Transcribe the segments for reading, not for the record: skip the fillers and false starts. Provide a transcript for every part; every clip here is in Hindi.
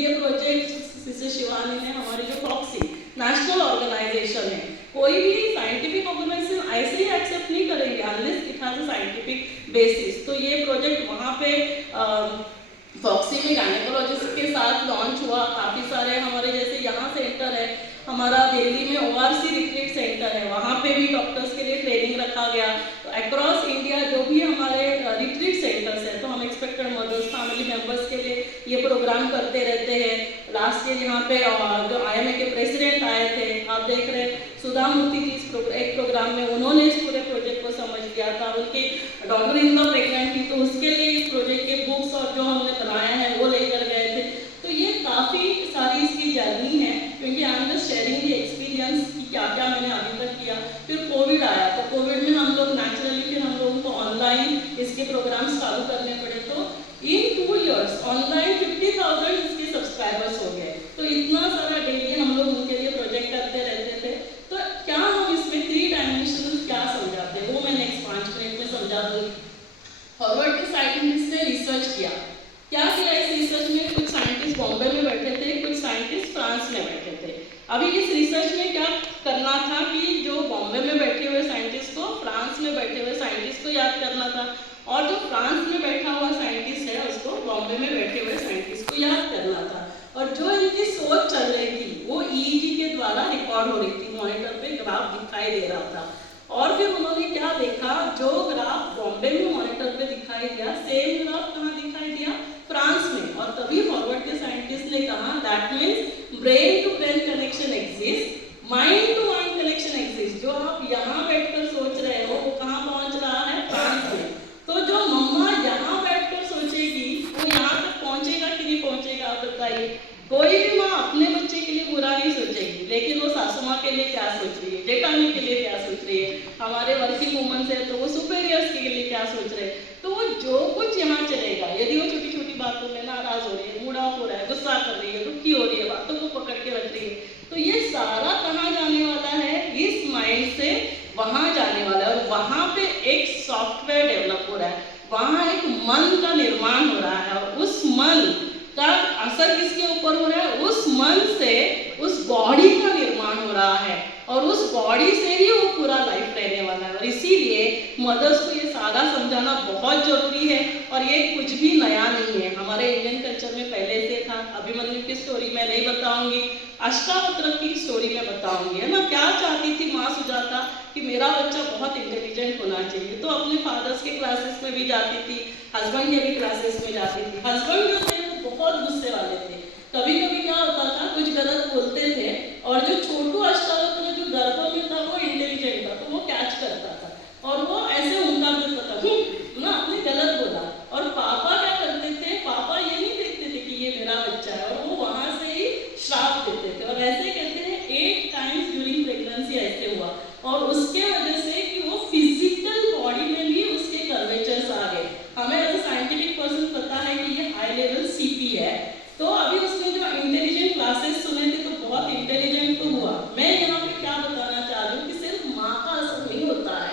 ये प्रोजेक्ट सिस्टर शिवानी ने हमारी जो प्रॉक्सी नेशनल ऑर्गेनाइजेशन है, कोई भी साइंटिफिक ऑर्गेनाइजेशन ऐसे ही एक्सेप्ट नहीं करेंगे unless it has a scientific basis. तो ये प्रोजेक्ट वहाँ पे प्रॉक्सी में गायनेकोलॉजिस्ट के साथ लॉन्च हुआ। काफ़ी सारे हमारे जैसे यहाँ सेंटर है, हमारा दिल्ली में ORC रिट्रीट सेंटर है, वहाँ पे भी डॉक्टर्स के लिए ट्रेनिंग रखा गया। तो अक्रॉस इंडिया जो भी हमारे रिट्रीट सेंटर्स हैं, तो हम एक्सपेक्टेड मदर्स फैमिली मेंबर्स के लिए ये प्रोग्राम करते रहते हैं। लास्ट ईयर यहाँ पे जो IMA के प्रेसिडेंट आए थे, आप देख रहे हैं सुधा मूर्ति जी एक प्रोग्राम में उन्होंने इस पूरे प्रोजेक्ट को समझ लिया था। उनकी डॉक्टर इनका प्रेगनेंट थी, तो उसके लिए इस प्रोजेक्ट के बुक्स और जो हमने बनाया है वो लेकर गए थे। तो ये काफ़ी सारी इसकी जर्नी है, क्योंकि I am just sharing the experience कि क्या क्या मैंने अभी तक किया। फिर कोविड आया, तो कोविड में हम लोग नेचुरली फिर हम लोगों को ऑनलाइन इसके प्रोग्राम्स चालू करने पड़े। तो इन 2 years ऑनलाइन 50,000 इसके सब्सक्राइबर्स हो गए। तो इतना सारा डेली हम लोग उनके लिए प्रोजेक्ट करते रहते थे। तो क्या हम इसमें 3 डायमेंशनल क्या समझाते हैं वो मैं नेक्स्ट 5 मिनट में समझा दूँगी। फॉरवर्ड के साइंटिस्ट ने रिसर्च किया। क्या किया इस रिसर्च में? कुछ साइंटिस्ट बॉम्बे में बैठे थे, कुछ साइंटिस्ट फ्रांस में बैठे थे। अभी इस रिसर्च में क्या करना था कि जो बॉम्बे में बैठे हुए साइंटिस्ट को फ्रांस में बैठे हुए साइंटिस्ट को याद करना था, और जो फ्रांस में बैठा हुआ साइंटिस्ट है उसको बॉम्बे में बैठे हुए साइंटिस्ट को याद करना था। और जो इनकी सोच चल रही थी वो EEG के द्वारा रिकॉर्ड हो रही थी, मॉनिटर पे ग्राफ दिखाई दे रहा था। और फिर उन्होंने क्या देखा, जो ग्राफ बॉम्बे में मॉनिटर पे दिखाई दिया, सेम ग्राफ कहाँ दिखाई दिया? फ्रांस में। और तभी फॉरवर्ड के साइंटिस्ट ने कहा that means brain to brain connection exist, mind to mind connection exist. जो आप यहाँ बैठकर सोच रहे हो वो कहाँ पहुँच रहा है? फ्रांस में। तो जो मम्मा यहाँ बैठकर सोचेगी वो यहाँ तक पहुँचेगा कि नहीं पहुँचेगा? आप बताइए। कोई भी माँ अपने बच्चे के लिए बुरा नहीं सोचेगी, लेकिन वो सासू माँ के लिए क्या सोच रही है, जेठानी के लिए क्या सोच रही है, हमारे वर्किंग वुमन्स है तो वो सुपेरियर्स के लिए क्या सोच रहे हैं। तो वो जो कुछ यहाँ चलेगा, यदि वो छोटी छोटी बातों में नाराज हो रही है, मूड ऑफ हो रहा है, गुस्सा कर रही है, दुखी हो रही है, बातों को पकड़ के रख रही है, तो ये सारा कहाँ जाने वाला है? इस माइंड से वहाँ जाने वाला है। और वहाँ पे एक सॉफ्टवेयर डेवलप हो रहा है, वहाँ एक मन का निर्माण हो रहा है। और उस मन का असर किसके ऊपर हो रहा है? उस मन से उस बॉडी का निर्माण हो रहा है, और उस बॉडी से ही वो पूरा लाइफ रहने वाला है। और इसीलिए मदर्स को ये सारा समझाना बहुत जरूरी है। और ये कुछ भी नया नहीं है, हमारे इंडियन कल्चर में पहले से था। अभिमन्यु की स्टोरी मैं नहीं बताऊंगी, अष्टावक्र की स्टोरी में बताऊंगी, है ना। क्या चाहती थी माँ सुजाता कि मेरा बच्चा बहुत इंटेलिजेंट होना चाहिए, तो अपने फादर्स के क्लासेस में भी जाती थी, हस्बैंड के भी क्लासेस में जाती थी। हस्बैंड जो थे वो बहुत गुस्से वाले थे, कभी कभी क्या होता था कुछ गलत बोलते थे, और जो छोटू अष्टावक्र जो गर्भ में था वो इंटेलिजेंट था, तो वो कैच करता था और वो ऐसे उनका देता था ना, आपने गलत बोला। और पापा क्या करते थे, पापा ये नहीं देखते थे कि ये मेरा बच्चा है, और वो वहां से ही श्राप देते थे। और ऐसे कहते हैं 8 times ड्यूरिंग प्रेगनेंसी ऐसे हुआ, और उसके वजह से कि वो फिजिकल बॉडी में भी उसके कर्वेचर्स आ गए। हमें एज अ साइंटिफिक पर्सन पता है कि ये हाई लेवल CP है। तो अभी उसने जो इंटेलिजेंट क्लासेस सुने थे तो बहुत इंटेलिजेंट तो हुआ। मैं यहाँ पे क्या बताना चाह रही हूँ कि सिर्फ माँ का असर नहीं होता है,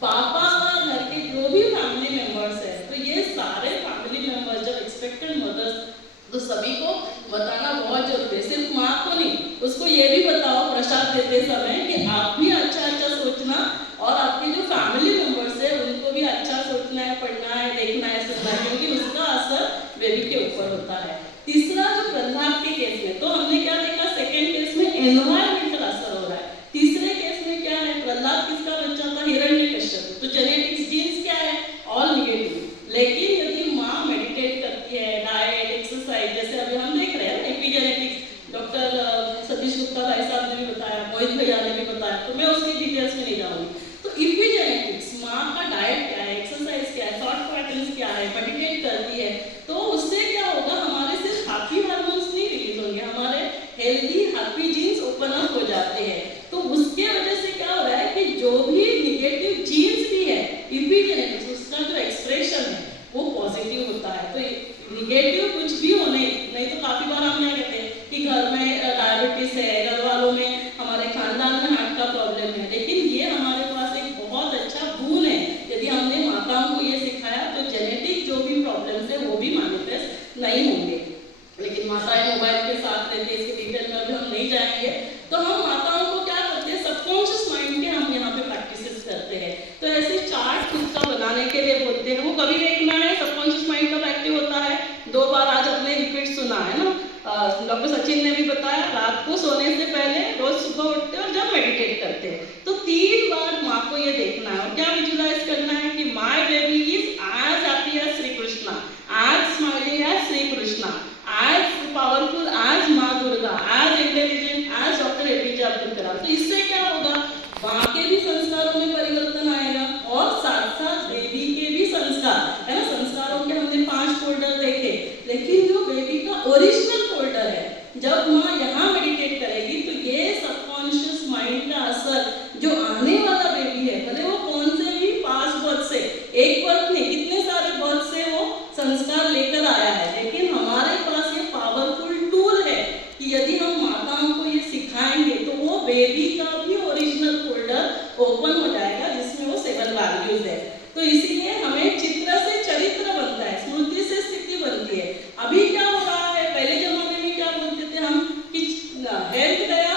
पापा का, घर के जो भी फैमिली मेंबर्स है, तो ये सारे फैमिली मेंबर्स जब एक्सपेक्टेड मदर्स, तो सभी को बताना बहुत जरूरी है। सिर्फ माँ को नहीं, उसको ये भी बताओ प्रसाद देते समय कि आप भी अच्छा अच्छा सोचना, और आपके जो फैमिली मेंबर्स है उनको भी अच्छा सोचना है, पढ़ना है, देखना है, सुनना है, क्योंकि उसका असर बेबी के ऊपर होता है। तीसरा जो प्रहलाद के केस में, तो हमने क्या देखा, सेकेंड केस में एनवायरमेंटल असर हो रहा है। तीसरे केस में क्या है, प्रहलाद किसका बच्चा था? हिरण्यकश्यप। तो जेनेटिक्स जीन्स क्या है? All negative. लेकिन यदि माँ मेडिटेट करती है, डाइट, एक्सरसाइज, जैसे अभी हम देख रहे हैं एपिजेनेटिक्स, डॉक्टर सतीश गुप्ता भाई साहब ने भी बताया, मोहित भैया ने भी बताया, तो मैं उसकी डिटेल्स में नहीं जाऊँगी। तो एपिजेनेटिक्स, माँ का डाइट क्या है, एक्सरसाइज क्या है, थॉट पैटर्न्स क्या है, मेडिटेट करती है, तो उससे क्या होगा, हमारे सिर्फ हैप्पी हार्मोन्स नहीं रिलीज होंगे, हमारे healthy happy genes open up देती है, इसके डिटेल में अभी हम नहीं जाएंगे। तो हम माताओं को क्या करते हैं, सबकॉन्शियस माइंड के हम यहाँ पे प्रैक्टिसेस करते हैं। तो ऐसे चार्ट खुद का बनाने के लिए बोलते हैं, वो कभी देखना है सबकॉन्शियस माइंड कब एक्टिव होता है, 2 बार आज अपने रिपीट सुना है ना, डॉक्टर सचिन ने भी बताया, रात को सोने से पहले, रोज सुबह उठते और जब मेडिटेट करते हैं, तो 3 बार माँ को ये देखना है और क्या विजुलाइज करना है कि my baby is as happy as Shri Krishna, as smiling as Shri Krishna, as powerful as Maa Durga, as intelligent as doctor APJ Abdul Kalam. तो इससे क्या होगा, माँ के भी संस्कारों में परिवर्तन आएगा और साथ साथ बेबी के भी संस्कार, है ना, संस्कारों के हमने 5 फोल्डर देखे, लेकिन जो बेबी का ओरिजिनल फोल्डर है, जब माँ यहाँ मेडिटेट करेगी तो ये सबकॉन्शियस माइंड का असर जो आने वाला बेबी है, भले वो कौन से भी 5 बर्थ से, 1 बर्थ नहीं, कितने सारे बर्थ से वो संस्कार लेकर आया है, लेकिन हमारे पास ये पावरफुल टूल है कि यदि हम माताओं को ये सिखाएंगे तो वो बेबी का भी ओरिजिनल फोल्डर ओपन हो जाएगा जिसमें वो 7 वैल्यूज है। तो इसीलिए हमें चित्र से चरित्र बनता है, स्मृति से स्थिति बनती है। अभी क्या हो रहा है, पहले जमाने में क्या बोलते थे हम कि हेल्थ गया,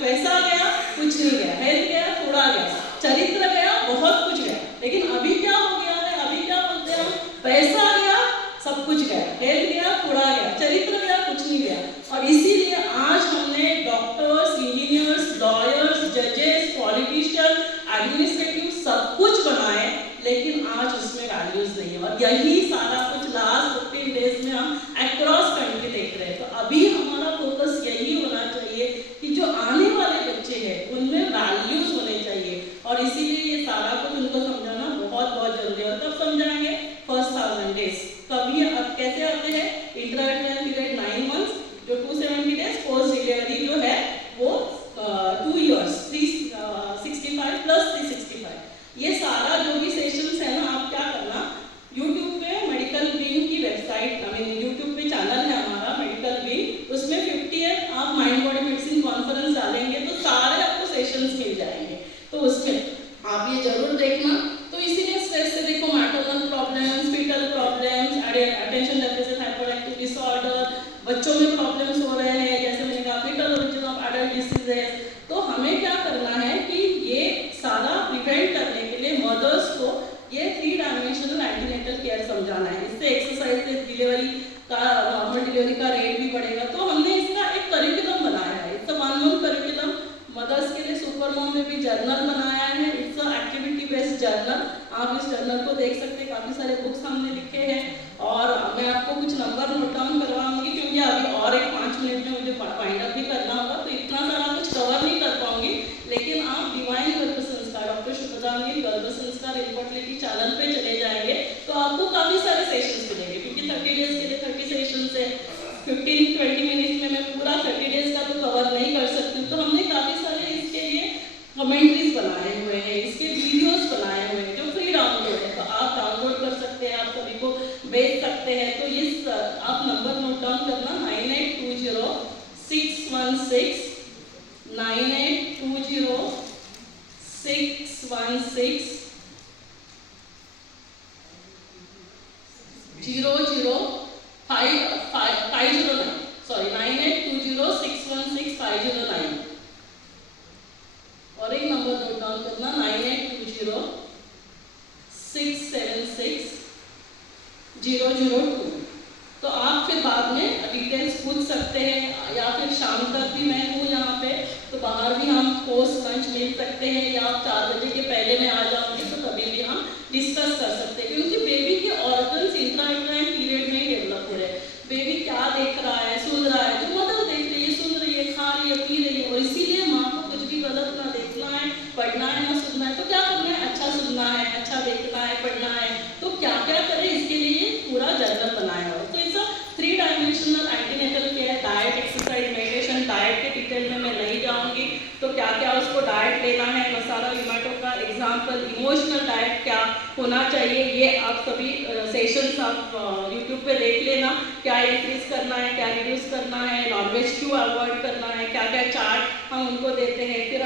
पैसा गया, कुछ नहीं गया, हेल्थ गया, थोड़ा गया, चरित्र गया, बहुत कुछ गया। लेकिन अभी क्या हो गया है, अभी क्या बोलते हैं हम, पैसा गया, सब कुछ गया, हेल्थ गया, थोड़ा गया, चरित्र गया, कुछ नहीं गया। और इसीलिए आज हमने डॉक्टर्स, इंजीनियर्स, लॉयर्स, जजेस, पॉलिटिशियन, एडमिनिस्ट्रेटिव सब कुछ बनाए, लेकिन आज उसमें वैल्यूज नहीं है। और यही सारा कुछ लास्ट 15 डेज में हम अक्रॉस कंट्री देख रहे हैं। तो अभी हमारा फोकस यही होना चाहिए कि जो आने वाले बच्चे हैं उनमें वैल्यूज होने चाहिए, और इसीलिए ये सारा कुछ उनको समझाना बहुत बहुत जल्दी। और कब समझाएंगे, फर्स्ट 1000 डेज। कभी अब कैसे आते हैं, इंटरवेंशन पीरियड 9 मंथ्स, जो 270 डेज, पोस्ट डिलीवरी जो है वो 2 इयर्स, 365 प्लस 365। ये सारा जो भी सेशंस है ना, आप क्या करना, यूट्यूब पे मेडिकल विंग की वेबसाइट, यूट्यूब पे चैनल है हमारा मेडिकल विंग, उसमें 50th आप माइंड बॉडी मेडिसिन कॉन्फ्रेंस डालेंगे तो सारे आपको सेशंस मिल जाएंगे, तो उसमें आप ये जरूर देखना। तो इसीलिए स्ट्रेस से देखो, maternal problems, fetal problems, attention deficit hyperactive disorder, बच्चों में प्रॉब्लम्स हो रहे हैं, जैसे मैंने कहा fetal origin of adult disease है। तो हमें क्या करना है कि ये सारा प्रिवेंट करने के लिए मदर्स को ये 3 डायमेंशनल एंटीनेटल केयर समझाना है। इससे एक्सरसाइज से डिलीवरी का, नॉर्मल डिलीवरी का रेट भी बढ़ेगा। तो हमने इसका एक करिकुलम बनाया है, इट्स 1 मंथ करिकुलम। मदर्स के लिए सुपर मॉम में भी जर्नल बनाया है, इट्स एक्टिविटी बेस्ड जर्नल। आप इस जर्नल को देख सकते हैं, काफ़ी सारे बुक्स हमने लिखे हैं। और मैं आपको कुछ नंबर नोट डाउन करवाऊंगी, क्योंकि अभी और एक 5 मिनट में मुझे फाइंड अप भी करना होगा, तो इतना सारा कुछ कवर नहीं कर पाऊंगी। लेकिन आप डिवाइन गर्भ संस्कार, डॉक्टर शुभदानी गर्भ संस्कार इनफर्टिलिटी चैनल पे चले जाएंगे तो आपको काफ़ी सारे सेशंस मिलेंगे, क्योंकि 30 डेज के लिए 30 सेशंस है। 15-20 मिनट्स में मैं पूरा 30 डेज का तो कवर नहीं कर सकती। तो हमने काफ़ी सारे इसके लिए कमेंट्रीज बनाए हुए हैं, इसके वीडियोस बनाए हुए हैं जो फ्री डाउनलोड है, तो आप डाउनलोड कर सकते हैं, आप सभी को भेज सकते हैं। तो इस आप नंबर नोट डाउन करना, 9820 616 9820 616 509, सॉरी 9820 616 509। और एक नंबर नोट डाउन करना, 9820 676 002। तो आप फिर बाद में डिटेल्स पूछ सकते हैं, या फिर शाम तक भी मैं हूँ यहाँ पे, तो बाहर भी हम पोस्ट लंच मिल सकते हैं, या आप 4 बजे के पहले मैं आ जाऊँगी तो कभी भी हम डिस्कस कर सकते हैं। क्योंकि बेबी के ऑर्गन्स इंट्रा-यूट्राइन पीरियड में ही डेवलप हो रहे हैं। बेबी क्या देख रहा है, सुन रहा है, जो मदर देख रही है, सुन रही है, खा रही है, पी रही है, और इसीलिए माँ को कुछ भी गलत ना देखना है, पढ़ना है ना सुनना है। तो क्या करना है, अच्छा सुनना है, अच्छा देखना है, पढ़ना है। तो क्या क्या करें, इसके लिए पूरा जर्नल बनाया हुआ है। तो इस 3 dimensional antenatal care, diet, exercise, meditation, diet के डिटेल में मैं नहीं जाऊंगी। तो क्या क्या उसको डाइट लेना है, मसाला यूमेटो का एग्जाम्पल, इमोशनल डाइट क्या होना चाहिए, ये आप सभी सेशंस आप यूट्यूब पे देख लेना। क्या इंक्रीज करना है, क्या रिड्यूस करना है, नॉनवेज क्यों अवॉइड करना है, क्या क्या चार्ट हम उनको देते हैं। फिर